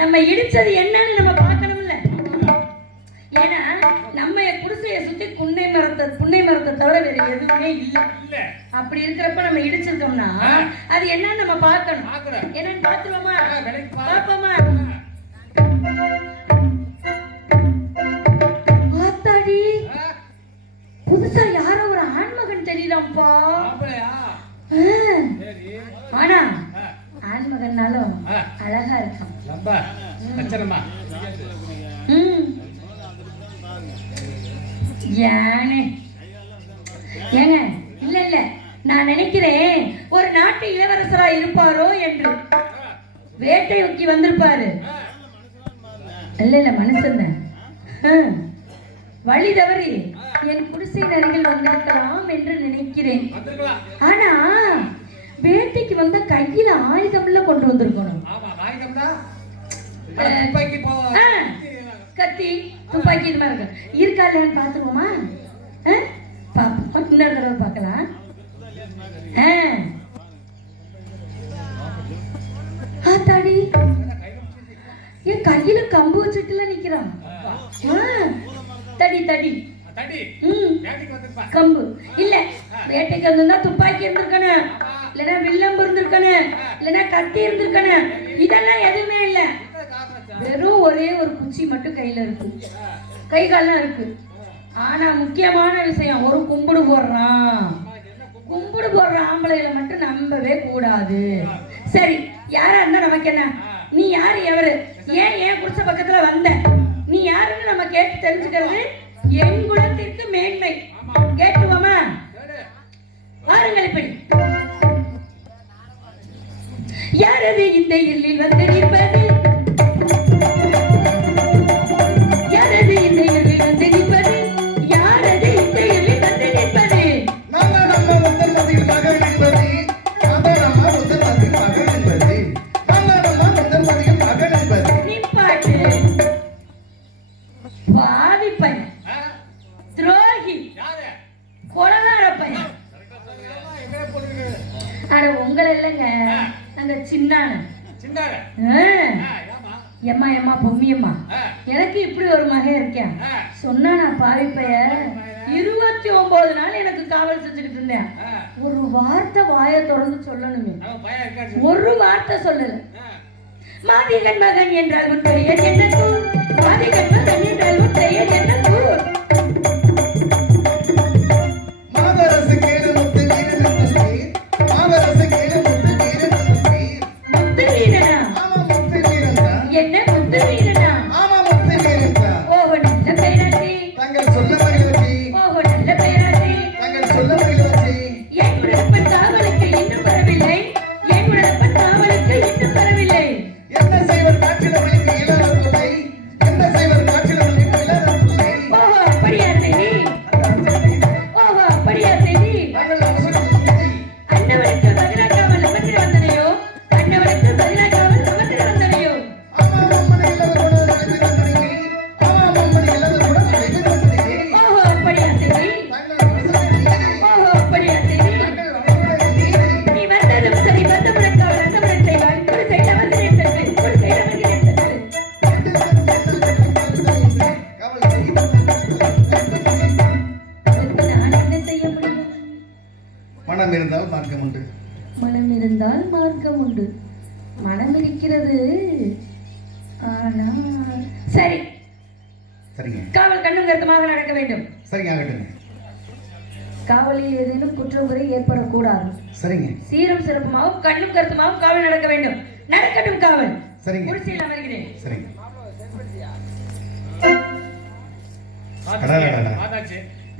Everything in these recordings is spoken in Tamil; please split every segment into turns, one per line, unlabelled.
நம்ம இடிச்சது என்னன்னு நம்ம பார்க்கணும்ல ஏன்னா நம்ம குடிசையை சுத்தி குன்னை மரத்தை புன்னை மரத்தை தவிர வேற எதுவுமே இல்லை அப்படி இருக்கிறப்ப நம்ம இடிச்சிருக்கோம்னா அது என்னன்னு நம்ம
பார்க்கணும்
என்னன்னு பார்த்துருவோமா பார்ப்போமா புதுசா யாரோ ஒரு ஆண்மகன் தெரியலாம்ப்பா ஆனா ஆண்மகன்னாலும் அழகா இருக்கு
அப்பா வச்சிரம்மா
ஏங்க இல்ல இல்ல நான் நினைக்கிறேன் ஒரு நாட்டு இளவரசரா இருப்பாரோ என்று வேட்டை ஒக்கி வந்திருப்பாரு இல்ல இல்ல மனுஷன் வழி தவறி என் குடிசை நரிகள் வந்திருக்கலாம் என்று நினைக்கிறேன் ஆனா வேட்டைக்கு வந்த கையில ஆயுதம்ல கொண்டு வந்திருக்கணும் கத்தி துப்பாக்கி இது மாதிரி இருக்கு இருக்கா இல்லைன்னு பார்த்துருவோமா இன்னொரு தடவை பார்க்கலாம் ஆத்தாடி என் கையில கம்பு வச்சுட்டுல நிக்கிறான் தடி தடி கம்பு இல்ல வேட்டைக்கு வந்திருந்தா துப்பாக்கி இருந்திருக்கணும் இல்லைன்னா வில்லம்பு இருந்திருக்கணும் இல்லைன்னா கத்தி இருந்திருக்கணும் இதெல்லாம் எதுவுமே இல்லை வெறும் ஒரே ஒரு குச்சி மட்டும் கையில இருக்கு கை கால்லாம் இருக்கு ஆனா முக்கியமான விஷயம் ஒரு கும்பிடு போடுறான் கும்பிடு போடுற ஆம்பளைகளை மட்டும் நம்பவே கூடாது சரி யாரா இருந்தா நமக்கு என்ன நீ யாரு எவரு ஏன் ஏன் குடிச்ச பக்கத்துல வந்த நீ யாருன்னு நம்ம கேட்டு தெரிஞ்சுக்கிறது என் குலத்திற்கு மேன்மை கேட்டுவோமா வாருங்கள் இப்படி யாரது இந்த இல்லில் வந்து பாவி பையன் துரோகி கொலகார பையன் அட உங்களை இல்லைங்க அந்த சின்னான எம்மா எம்மா பொம்மியம்மா எனக்கு இப்படி ஒரு மகன் இருக்கேன் சொன்னா நான் பாவிப்பைய இருபத்தி ஒன்பது நாள் எனக்கு காவல் செஞ்சுக்கிட்டு இருந்தேன் ஒரு வார்த்தை வாயை தொடர்ந்து சொல்லணுமே ஒரு வார்த்தை சொல்லல மாதேகன் மகன் என்றால் முத்தையன் என்ன மாதேகன் மகன் என்றால் முத்தையன் என்ன
இருந்தால் மார்க்கம் உண்டு
மனம் இருந்தால் மார்க்கம் உண்டு மனம் இருக்கிறது ஆனால் சரி சரிங்க காவல் கண்ணும் கருத்துமாக நடக்க வேண்டும்
சரிங்க ஆகட்டும்
காவலில் ஏதேனும் குற்றமுறை ஏற்படக்கூடாது சரிங்க சீரும் சிறப்புமாவும் கண்ணும் கருத்துமாவும் காவல் நடக்க வேண்டும் நடக்கட்டும் காவல் சரிங்க குடிசையில் அமர்கிறேன்
சரிங்க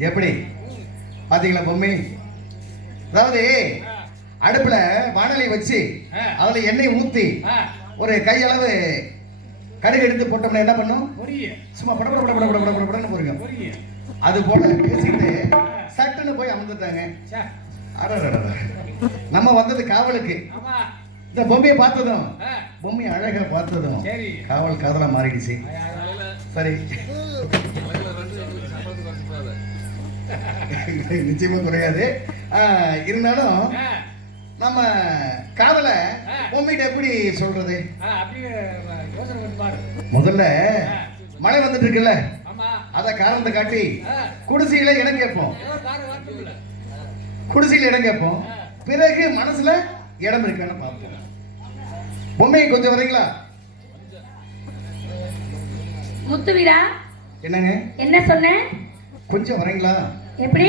எப்படி பாத்தீங்களா பொம்மை அதாவது அடுப்புல வானலை வச்சு அதுல எண்ணெய் ஊத்தி ஒரு கையளவு கடுகு எடுத்து போட்டோம்னா என்ன பண்ணும் சும்மா பட பட பட பட பட அது போல பேசிக்கிட்டு சட்டுன்னு போய் அமர்ந்துட்டாங்க நம்ம வந்தது காவலுக்கு இந்த பொம்மையை பார்த்ததும் பொம்மையை அழகா பார்த்ததும் காவல் காதலா மாறிடுச்சு சரி நிச்சயமா குறையாது இருந்தாலும் நம்ம காதல உண்மையிட்ட எப்படி சொல்றது முதல்ல மழை வந்துட்டு இருக்குல்ல அத காரணத்தை காட்டி குடிசையில இடம் கேட்போம் குடிசையில இடம் கேட்போம் பிறகு மனசுல இடம் இருக்கான்னு பார்ப்போம் பொம்மையை கொஞ்சம் வரீங்களா முத்துவீரா என்னங்க என்ன சொன்ன கொஞ்சம் வரீங்களா எப்படி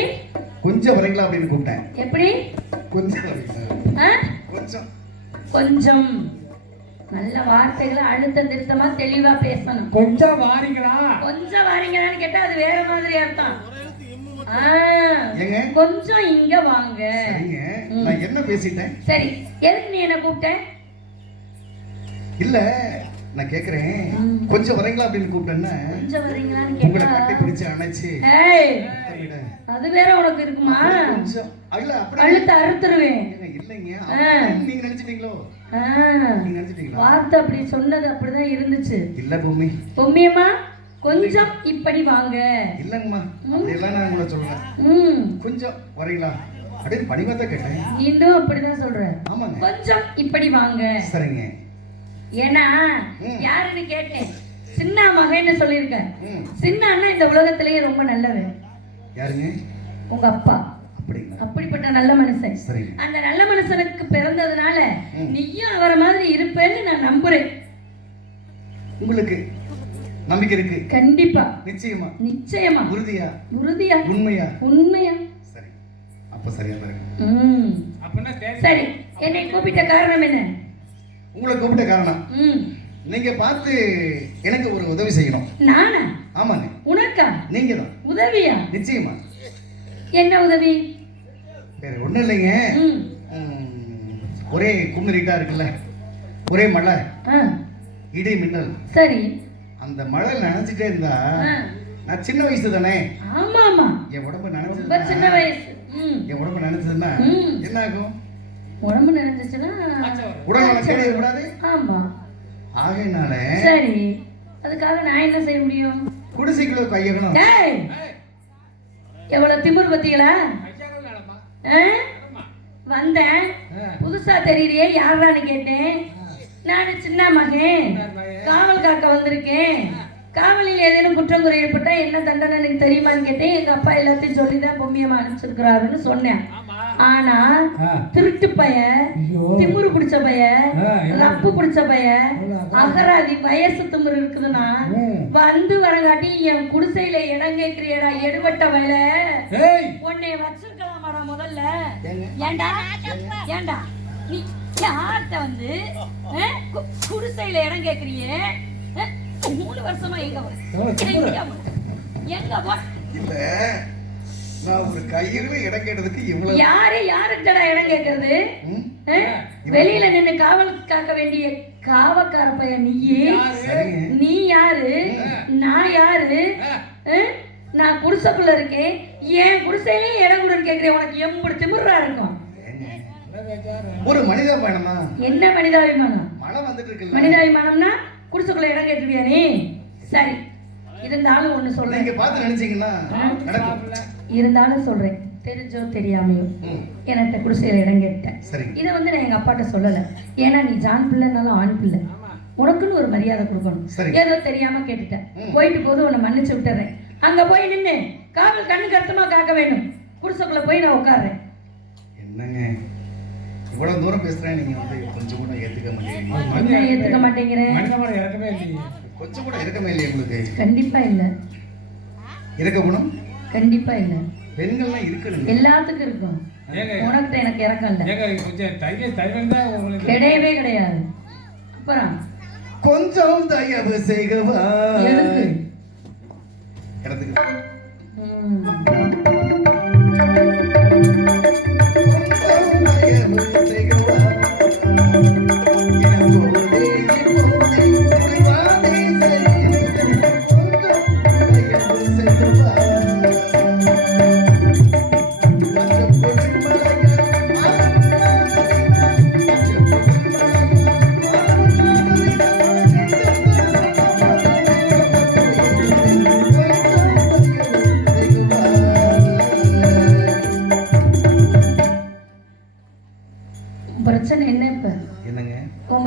கொஞ்சம் வரீங்களா அப்படின்னு கூப்பிட்டேன் எப்படி கொஞ்சம் கொஞ்சம்
கொஞ்சம் நல்ல வார்த்தைகளை அழுத்த திருத்தமா தெளிவா பேசணும்
கொஞ்சம் வாரீங்களா
கொஞ்சம் வாரீங்களான்னு கேட்டா அது வேற மாதிரி அர்த்தம் கொஞ்சம் இங்க வாங்க
நான் என்ன பேசிட்டேன்
சரி எதுக்கு நீ என்ன கூப்பிட்டேன்
இல்ல நான் கேக்குறேன் கொஞ்சம் வரீங்களா அப்படின்னு கூப்பிட்டேன்னா
கொஞ்சம் வரீங்களான்னு கேட்டேன்
உங்களை கட்டி பிடிச்சு அணைச்சு
அது வேற உனக்கு இருக்குமா கொஞ்சம் அழுத்த அறுத்துருவேன்
நீங்க நினைச்சிட்டீங்களோ
அப்படி சொன்னது அப்படிதான் இருந்துச்சு இல்ல பொம்மி பொம்மியம்மா கொஞ்சம் இப்படி வாங்க
நான் கொஞ்சம்
இன்னும் அப்படிதான் கொஞ்சம் இப்படி வாங்க சரிங்க ஏன்னா யாருன்னு கேட்டேன் சின்ன மகன்னு சொல்லியிருக்கேன் சின்னன்னா இந்த உலகத்திலேயே ரொம்ப நல்லவன் யாருங்க உங்க அப்பா அப்படிப்பட்ட நல்ல மனுஷன் அந்த நல்ல மனுஷனுக்கு பிறந்ததுனால நீயும் அவரை மாதிரி இருப்பேன்னு நான் நம்புறேன்
உங்களுக்கு நம்பிக்கை இருக்கு கண்டிப்பா நிச்சயமா நிச்சயமா உறுதியா உறுதியா உண்மையா உண்மையா சரி அப்ப சரியா
பாருங்க சரி என்னை கூப்பிட்ட காரணம் என்ன
உங்களை கூப்பிட்ட காரணம் நீங்க பார்த்து எனக்கு ஒரு உதவி செய்யணும் நானா ஆமாங்க உனக்கா நீங்க தான் உதவியா நிச்சயமா என்ன உதவி வேற ஒண்ணும் இல்லைங்க ஒரே குமரிட்டா இருக்குல்ல ஒரே மழை இடி மின்னல் சரி அந்த மழை நினைச்சிட்டே இருந்தா நான் சின்ன வயசு தானே ஆமா ஆமா என் உடம்பு
நினைச்சது சின்ன வயசு
என் உடம்பு நினைச்சதுன்னா என்ன ஆகும்
உடம்பு நினைச்சதுன்னா
உடம்பு நினைச்சு கூடாது ஆமா ஆகையினால
சரி அதுக்காக நான் என்ன செய்ய முடியும்
குடிசைக்குள்ள கையகணும்
எவ்வளவு திமிர் பத்திகளா வந்தேன் புதுசா தெரியலையே யாரான்னு கேட்டேன் நான் சின்ன மகன் காவல் காக்க வந்திருக்கேன் காவலில் ஏதேனும் குற்றங்குறை ஏற்பட்டா என்ன தண்டனை எனக்கு தெரியுமான்னு கேட்டேன் எங்க அப்பா எல்லாத்தையும் சொல்லி தான் பொம்மியம் அனுப்பிச்சிருக்கிறாருன்னு சொன்னேன் ஆனா திருட்டு பய திமுரு பிடிச்ச பய ரப்பு பிடிச்ச பய அகராதி வயசு திமுரு இருக்குதுன்னா வந்து வரங்காட்டி என் குடிசையில இடம் கேட்கிறியடா எடுபட்ட வயல உன்னை வச்சிருக்கலாமாடா முதல்ல ஏண்டா நீ யார்கிட்ட வந்து குடிசையில இடம் கேக்குறீங்க மூணு வருஷமா
எங்க எங்க போ யாரு
யாருக்கடா இடம் கேட்கறது வெளியில நின்று காவல் காக்க வேண்டிய காவக்கார பையன் நீயே நீ யாரு நான் யாரு நான் குடிசைக்குள்ள இருக்கேன் ஏன் குடிசையிலே இடம் கொடுன்னு கேட்கிறேன் உனக்கு எம்புடு திமுறா இருக்கும்
ஒரு மனித பயணமா
என்ன மனிதாபிமானம்
மழை வந்துட்டு இருக்கு
மனிதாபிமானம்னா குடிசைக்குள்ள இடம் கேட்டுருவியா நீ சரி இருந்தாலும் ஒன்னு
சொல்றேன் பார்த்து நினைச்சீங்கன்னா
இருந்தாலும் சொல்கிறேன் தெரிஞ்சோ தெரியாமையோ என்கிட்ட குடிசையில் இடம் கேட்டேன் இதை வந்து நான் எங்கள் அப்பாட்ட சொல்லலை ஏன்னா நீ ஜான் பிள்ளைனாலும் ஆண் பிள்ளை உனக்குன்னு ஒரு மரியாதை கொடுக்கணும் ஏதோ தெரியாம கேட்டுட்டேன் போயிட்டு போது உன்னை மன்னிச்சு விட்டுறேன் அங்க போய் நின்று காவல் கண்ணு கருத்தமா காக்க வேணும் குடிசைக்குள்ள போய் நான் உட்காடுறேன்
என்னங்க இவ்வளவு தூரம் பேசுறேன் நீங்க வந்து கொஞ்சம் கூட ஏத்துக்க
மாட்டேங்கிறீங்க ஏத்துக்க
மாட்டேங்கிறேன் கொஞ்சம் கூட இருக்கமே உங்களுக்கு கண்டிப்பா இருக்க குணம்
கண்டிப்பா இல்ல
பெண்கள்லாம் இருக்கணும்
எல்லாத்துக்கும் இருக்கும் உனக்கு எனக்கு இறக்கம் இல்ல கிடையவே கிடையாது அப்புறம்
கொஞ்சம் தயவு செய்கவா
எனக்கு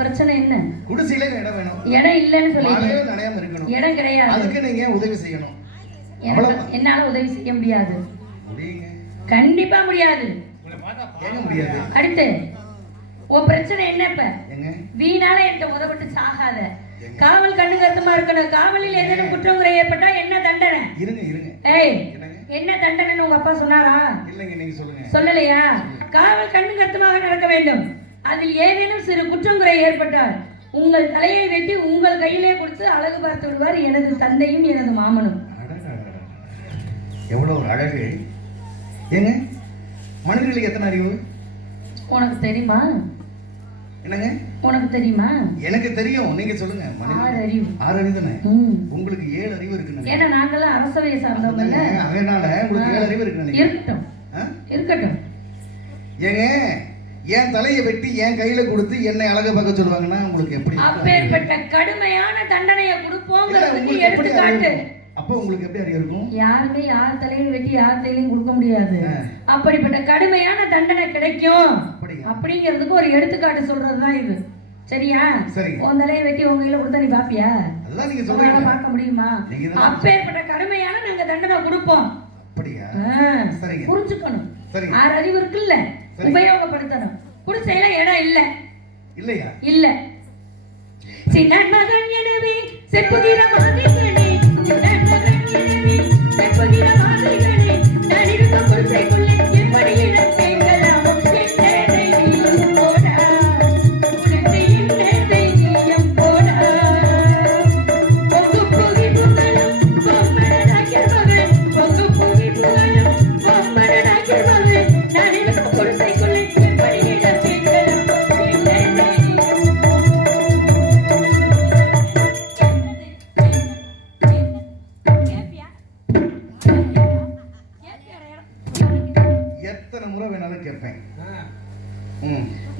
பிரச்சனை என்ன
குடிசையில இடம் வேணும்
இடம் இல்லன்னு சொல்லி
நடையாம இருக்கணும் இடம் கிடையாது அதுக்கு நீங்க உதவி செய்யணும்
என்னால உதவி செய்ய முடியாது கண்டிப்பா முடியாது அடுத்து உன் பிரச்சனை என்ன இப்ப வீணால என்கிட்ட உதவிட்டு சாகாத காவல் கண்ணு கருத்துமா இருக்கணும் காவலில் ஏதேனும் குற்றங்குறை ஏற்பட்டா என்ன தண்டனை இருங்க இருங்க ஏய் என்ன தண்டனைன்னு உங்க அப்பா சொன்னாரா
இல்லைங்க நீங்க சொல்லுங்க
சொல்லலையா காவல் கண்ணு கருத்துமாக நடக்க வேண்டும் அதில் ஏதேனும் சிறு குற்றங்குறை ஏற்பட்டால் உங்கள் தலையை வெட்டி உங்கள் கையிலே கொடுத்து அழகு பார்த்து விடுவார் எனது தந்தையும் எனது மாமனும்
எவ்வளோ அழகு ஏங்க மனிதர்களுக்கு எத்தனை அறிவு
உனக்கு தெரியுமா என்னங்க உனக்கு தெரியுமா
எனக்கு தெரியும் நீங்க சொல்லுங்க அறிவு ஆறு அறிவு உங்களுக்கு ஏழு அறிவு இருக்கு
ஏன்னா நாங்கெல்லாம் அரசவையை சார்ந்தவங்க
அதனால உங்களுக்கு ஏழு அறிவு இருக்கு
இருக்கட்டும் இருக்கட்டும்
ஏங்க என் தலையை வெட்டி என் கையில கொடுத்து என்னை அழகு பார்க்க சொல்லுவாங்கன்னா உங்களுக்கு எப்படி
அப்பேற்பட்ட கடுமையான தண்டனையை கொடுப்போங்கிறதுக்கு
அப்ப உங்களுக்கு எப்படி அறிவு இருக்கும்
யாருமே யார் தலையும் வெட்டி யார் தலையும் கொடுக்க முடியாது அப்படிப்பட்ட கடுமையான தண்டனை கிடைக்கும் அப்படிங்கிறதுக்கு ஒரு எடுத்துக்காட்டு சொல்றதுதான் இது சரியா உன் தலையை வெட்டி உங்க கையில கொடுத்தா நீ பாப்பியா நீங்க பார்க்க முடியுமா அப்பேற்பட்ட கடுமையான நாங்க தண்டனை கொடுப்போம் புரிஞ்சுக்கணும் ஆறு அறிவு இருக்குல்ல உபயோகப்படுத்தணும் குடிசையில இடம் இல்ல இல்லையா இல்ல சின்ன மகன் எனவே செப்புகிற மகன்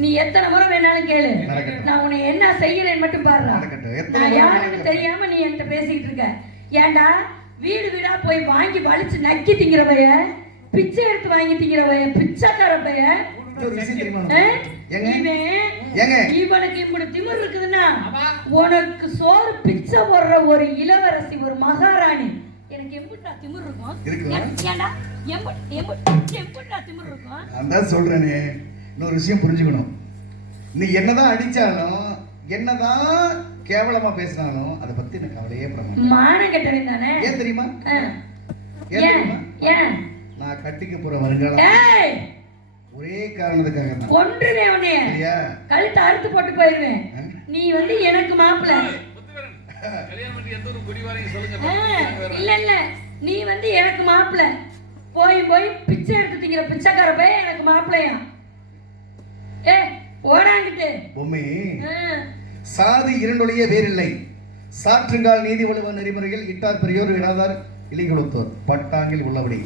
நீ எத்தனை முறை வேணாலும் கேளு நான் உன்னை என்ன செய்யறேன்னு மட்டும் பாரு நான் யாருன்னு தெரியாம நீ என்கிட்ட பேசிக்கிட்டு இருக்க ஏண்டா வீடு வீடா போய் வாங்கி வலிச்சு நக்கி திங்கிறவைய பிச்சை எடுத்து வாங்கி திங்கிறவைய பிச்சை பைய இவனுக்கு இப்படி திமிர் இருக்குதுன்னா உனக்கு சோறு பிச்சை போடுற ஒரு இளவரசி ஒரு மகாராணி எனக்கு எம்புட்டா திமிர் இருக்கும் ஏண்டா எம்புட் எம்புட் எம்புட்டா திமிர்
இருக்கும் இன்னொரு விஷயம் புரிஞ்சுக்கணும் நீ என்னதான் அடிச்சாலும் என்னதான் கேவலமா பேசினாலும் அதை பத்தி எனக்கு கவலையே பட
மாட்டேன் தெரியுமா ஏன் ஏன்
நான் கட்டிக்க போற வருங்காலம் ஒரே காரணத்துக்காக தான் ஒன்றுமே உன்னைய
அறுத்து போட்டு போயிருவேன் நீ வந்து எனக்கு மாப்பிள்ள இல்ல இல்ல நீ வந்து எனக்கு மாப்பிள்ள போய் போய் பிச்சை எடுத்து பிச்சைக்கார போய் எனக்கு மாப்பிள்ளையா ஏ ஓடாங்கிட்டு
பொம்மை சாதி இரண்டொழிய இல்லை சாற்றுங்கால் நீதி ஒழுவ நெறிமுறையில் இட்டார் பெரியோர் இடாதார் இலிகுலத்தோர் பட்டாங்கில் உள்ளபடி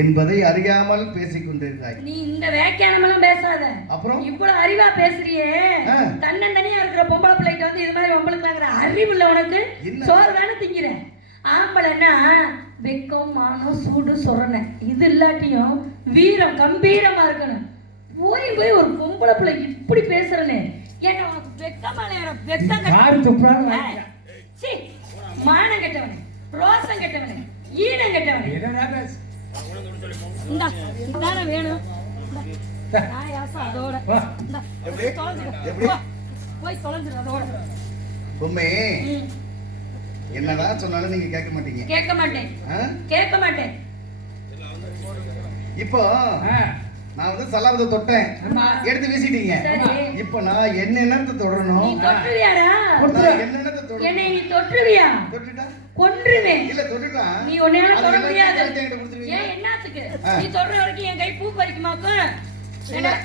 என்பதை அறியாமல் பேசிக்கொண்டிருந்தாய்
நீ இந்த வேக்கியானமெல்லாம் பேசாத அப்புறம் இவ்வளவு அறிவா பேசுறியே தன்னந்தனியா இருக்கிற பொம்பளை பிள்ளைக்கு வந்து இது மாதிரி பொம்பளைக்குலாங்கிற அறிவு இல்லை உனக்கு சோறு தானே திங்கிற ஆம்பளைன்னா வெக்கம் மானம் சூடு சொரண இது இல்லாட்டியும் வீரம் கம்பீரமா இருக்கணும் போய் போய் ஒரு பொம்பளை பிள்ளை இப்படி பேசுறனே என்ன வெக்கமான
வெக்கம்
மானம் கெட்டவனே ரோசம் கெட்டவனே ஈனம்
கெட்டவனே இந்தா என்னடா சொன்னாலும் நீங்க கேட்க மாட்டீங்க
கேட்க மாட்டேன் கேட்க மாட்டேன்
இப்போ நான் வந்து சலாபத்தை தொட்டேன் எடுத்து வீசிட்டீங்க இப்போ நான் என்ன என்னத்தை தொடரணும்
என்ன என்னத்தை தொடரணும் தொட்டுவியா தொட்டுட்டா கொன்றுவேன் நீ ஏன் நீ வரைக்கும் என் கை பூ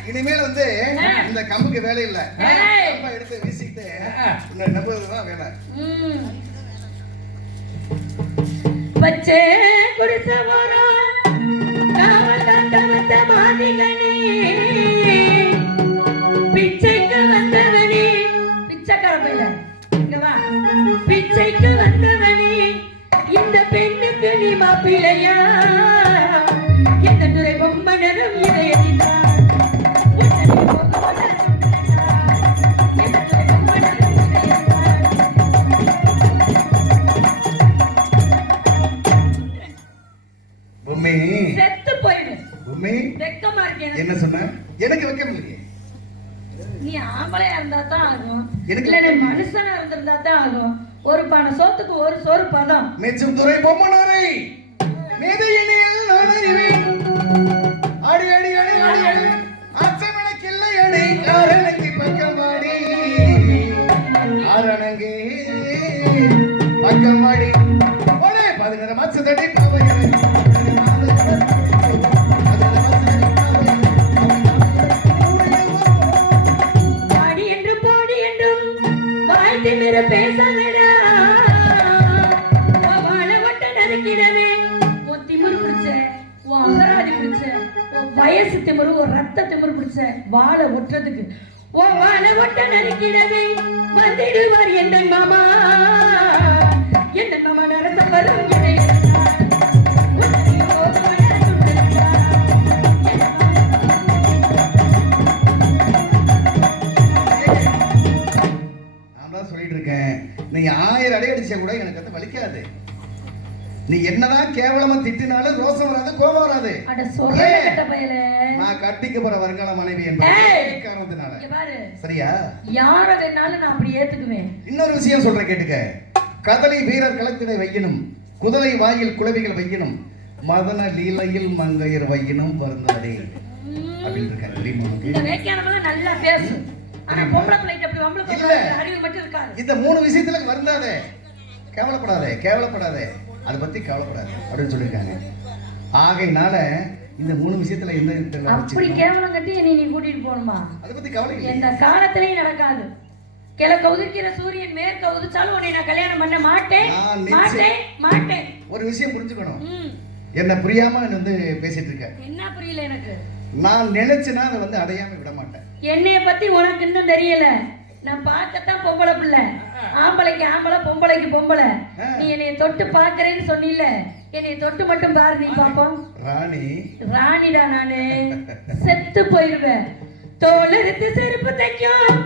இனிமேல் வந்து இந்த கம்புக்கு வேலை இல்ல எடுத்து வீசிட்டு
வந்த பிச்சைக்கு வந்தவனே பிச்சைக்கார பையன் இங்க வா பிச்சைக்கு வந்தவன் கண்டு நீ மாப்பிள்ளையா எந்த துறை பொம்மனரும் இதயத்தான்
என்ன சொன்ன எனக்கு வெக்கம் இல்லையே
நீ ஆம்பளையா இருந்தா தான் ஆகும் எனக்கு மனுஷனா இருந்திருந்தா தான் ஆகும் ஒரு பான சொத்துக்கு ஒரு சொறு பதம்
மிச்சம் துறை பொம்மனரை மிதையினில் நானே இவே
வாழை ஒட்டுறதுக்கு ஓ வாழை ஒட்ட நறுக்கிடவே வந்திடுவார் என்ன மாமா என்ன மாமா நடத்த வரும்
என்னை ஆயிரம் அடி அடிச்சா கூட எனக்கு அது வலிக்காது நீ என்னதான் கேவலமா திட்டினாலும் ரோசம் வராது கோபம் வராது நான் கட்டிக்க போற வருங்கால மனைவி காரணத்தினால சரியா
யார வேணாலும் நான் அப்படி ஏத்துக்குவேன்
இன்னொரு விஷயம் சொல்றேன் கேட்டுக்க கதலை வீரர் களத்தினை வையணும் குதிரை வாயில் குழவிகள் வையணும் மதன லீலையில் மங்கையர் வையணும் பிறந்தாடே அப்படின்னு இருக்காரு இந்த மூணு விஷயத்துல வருந்தாதே கேவலப்படாதே கேவலப்படாதே அதை பத்தி கவலைப்படாது அப்படின்னு சொல்லியிருக்காங்க ஆகையினால இந்த மூணு விஷயத்துல என்ன
அப்படி கேவலம் கட்டி என்னை நீ கூட்டிட்டு போகணுமா
அதை பத்தி கவலை
எந்த காலத்திலையும் நடக்காது கிழக்க உதிக்கிற சூரியன் மேற்க உதிச்சாலும் உன்னை நான் கல்யாணம் பண்ண மாட்டேன் மாட்டேன் மாட்டேன்
ஒரு விஷயம் புரிஞ்சுக்கணும் என்ன புரியாம வந்து பேசிட்டு இருக்கேன்
என்ன புரியல எனக்கு
நான் நினைச்சேனா அதை வந்து அடையாம விட மாட்டேன்
என்னைய பத்தி உனக்கு இன்னும் தெரியல நான் பார்க்கத்தான் பொம்பளை பிள்ளை ஆம்பளைக்கு ஆம்பளை பொம்பளைக்கு பொம்பளை நீ என்னைய தொட்டு பாக்குறேன்னு சொன்னில என்னைய தொட்டு மட்டும் பாரு நீ பாப்போம் ராணி ராணிடா நானு செத்து போயிருவேன் தோல் எடுத்து செருப்பு தைக்கும்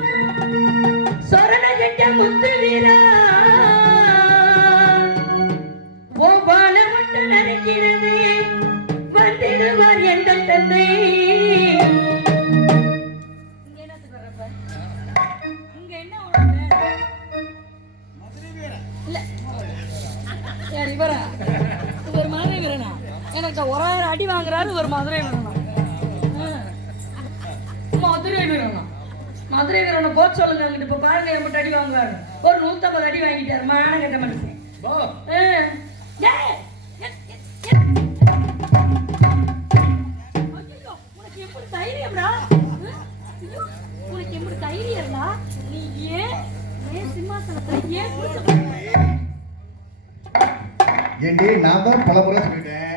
சொரண செஞ்ச முத்து வாங்குவாரு ஒரு நூத்தம்பது அடி வாங்கிட்டாரு மான கட்ட மனுஷன்
ஏண்டி நான் தான் பல முறை சொல்லிட்டேன்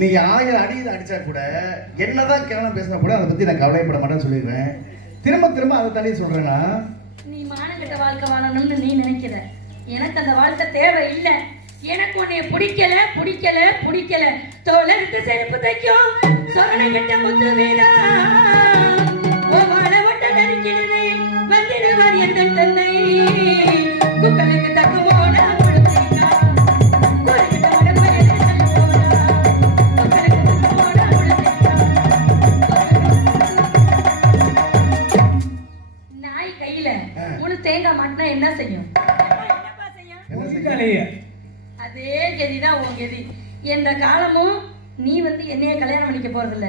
நீங்க ஆயிரம் அடி இதை கூட என்னதான் கேவலம் பேசினா கூட அதை பத்தி நான் கவலைப்பட மாட்டேன்னு சொல்லிடுறேன் திரும்ப திரும்ப அதை தண்ணி சொல்றேன்னா
நீ மானகட்ட வாழ்க்கை வாழணும்னு நீ நினைக்கிற எனக்கு அந்த வாழ்க்கை தேவை இல்லை எனக்கு உன்னை பிடிக்கல பிடிக்கல பிடிக்கல தோழருக்கு செருப்பு தைக்கும் சொரணங்கிட்ட முத்து வீரா ஓ வாழ ஒட்ட நறுக்கிடுவேன் வந்திடுவார் எந்த தேங்காய் மாட்டினா என்ன செய்யும் அதே கதி உன் கதி எந்த காலமும் நீ வந்து என்னைய கல்யாணம் பண்ணிக்க போறது இல்ல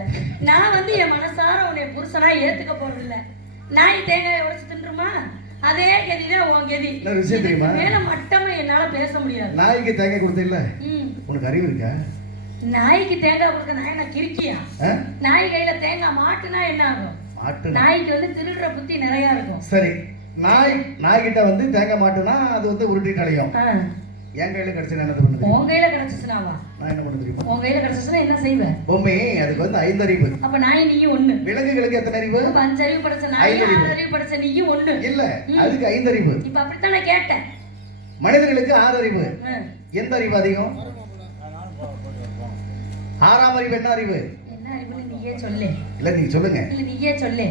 நான் வந்து என் மனசார உன்னை புருஷனா ஏத்துக்க போறது இல்ல நாய் தேங்காய் உடைச்சு தின்றுமா அதே கதி உன் கதி மேல மட்டமா என்னால பேச முடியாது
நாய்க்கு தேங்காய் கொடுத்தீங்கல்ல உனக்கு அறிவு இருக்கா
நாய்க்கு தேங்காய் கொடுக்க நாய் நான் கிறுக்கியா நாய் கையில தேங்காய் மாட்டுனா என்ன ஆகும் நாய்க்கு வந்து திருடுற புத்தி நிறைய இருக்கும்
சரி நாய் நாய்கிட்ட வந்து தேங்காய் மாட்டேன்னா அது வந்து உருட்டிட்டு அலையும் என் கையில கிடைச்சு என்ன பண்ணுது
உன் கையில கிடைச்சுனாவா
நான் என்ன பண்ண தெரியுமா
உன் கையில கிடைச்சுனா என்ன செய்வேன்
பொம்மை அதுக்கு வந்து ஐந்து அறிவு
அப்ப நாய் நீயும் ஒண்ணு
விலங்குகளுக்கு எத்தனை அறிவு
அஞ்சு அறிவு படிச்ச நாய் ஆறு அறிவு படிச்ச நீயும் ஒண்ணு
இல்ல அதுக்கு ஐந்து அறிவு
இப்ப அப்படித்தான் நான் கேட்டேன்
மனிதர்களுக்கு ஆறு அறிவு எந்த அறிவு அதிகம் ஆறாம் அறிவு என்ன அறிவு
என்ன அறிவுன்னு நீயே சொல்லு
இல்ல நீ சொல்லுங்க
இல்ல நீயே சொல்லு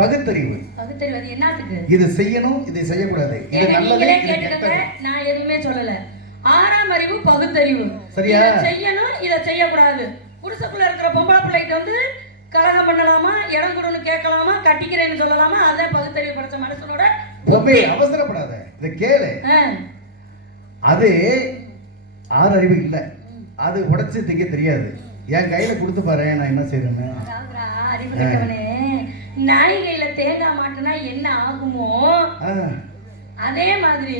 பகுத்தறிவு பகுத்தறிவு என்னத்துக்கு
இது செய்யணும் இதை செய்யக்கூடாது
இது நல்லது நான் எதுவுமே சொல்லல ஆறாம் அறிவு பகுத்தறிவு சரியா செய்யணும் இதை செய்யக்கூடாது புருஷக்குள்ள இருக்கிற பொம்பளை பிள்ளைக்கு வந்து கலகம் பண்ணலாமா இடம் கொடுன்னு கேட்கலாமா கட்டிக்கிறேன்னு சொல்லலாமா அதான் பகுத்தறிவு படைச்ச மனுஷனோட
பொம்பை அவசரப்படாத இதை கேளு அது ஆறு அறிவு இல்லை அது உடைச்சு தெரியாது என் கையில கொடுத்து பாரு நான் என்ன
செய்யறேன்னு நாய்கையில தேங்காய் மாட்டினா என்ன ஆகுமோ அதே மாதிரி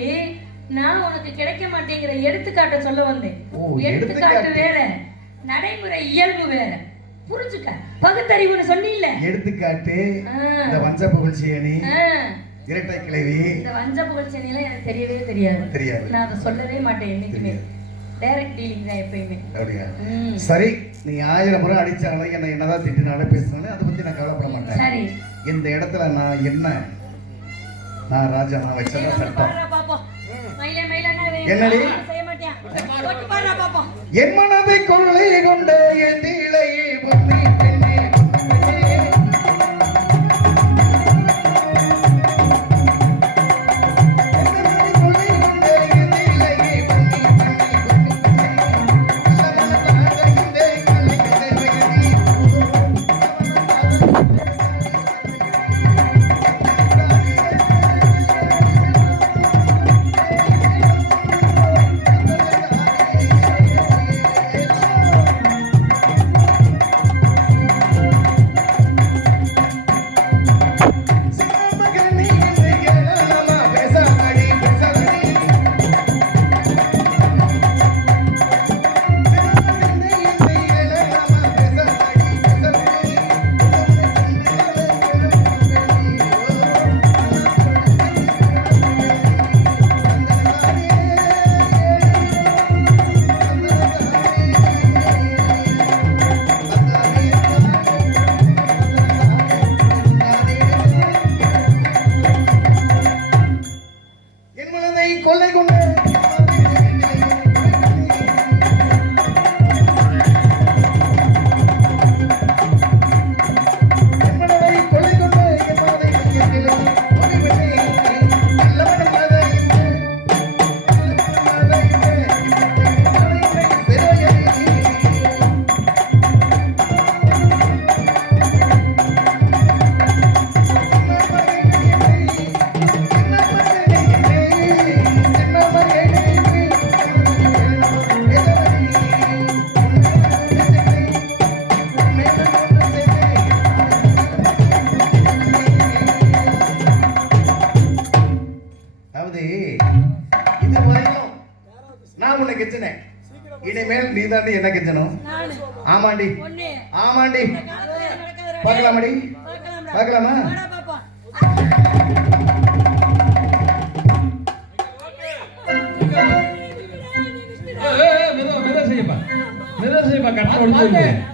நான் உனக்கு கிடைக்க மாட்டேங்கிற எடுத்துக்காட்ட சொல்ல வந்தேன் எடுத்துக்காட்டு வேற நடைமுறை இயல்பு வேற புரிஞ்சுக்க பகுத்தறிவுன்னு சொன்னீல்ல
எடுத்துக்காட்டு இந்த வஞ்ச புகழ்ச்சியணி இரட்டை கிழவி இந்த
வஞ்ச புகழ்ச்சியணி எல்லாம் எனக்கு தெரியவே தெரியாது தெரியாது நான் அதை சொல்லவே மாட்டேன் என்னைக்குமே அப்படியா
சரி நீ ஆயிரம் முறை அடிச்சாலும் என்ன என்னதான் திட்டினாலும் பேசினாலும் அதை பத்தி நான் கவலைப்பட மாட்டேன் இந்த இடத்துல நான் என்ன நான் ராஜா நான் வச்சதா
சட்டம்
என்னடி என் மனதை கொள்ளை கொண்ட என் தீலை பொன்னி நீங்க தாண்டி என்ன கெஞ்சணும் ஆமாண்டி ஆமாண்டி பார்க்கலாமாடி பார்க்கலாமா செய்யப்பா செய்யப்பா கட்ட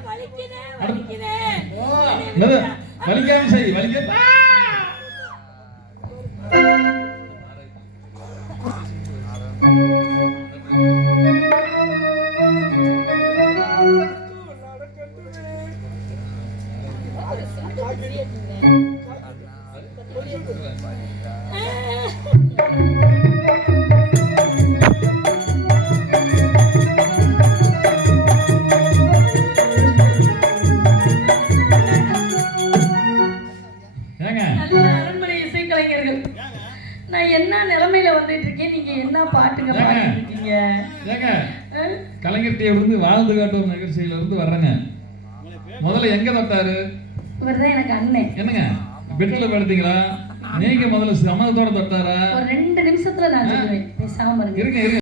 பெட்ல படுத்தீங்களா நீங்க முதல்ல சமதத்தோட தொட்டாரா ரெண்டு நிமிஷத்துல நான் சொல்லுவேன் பேசாம இருங்க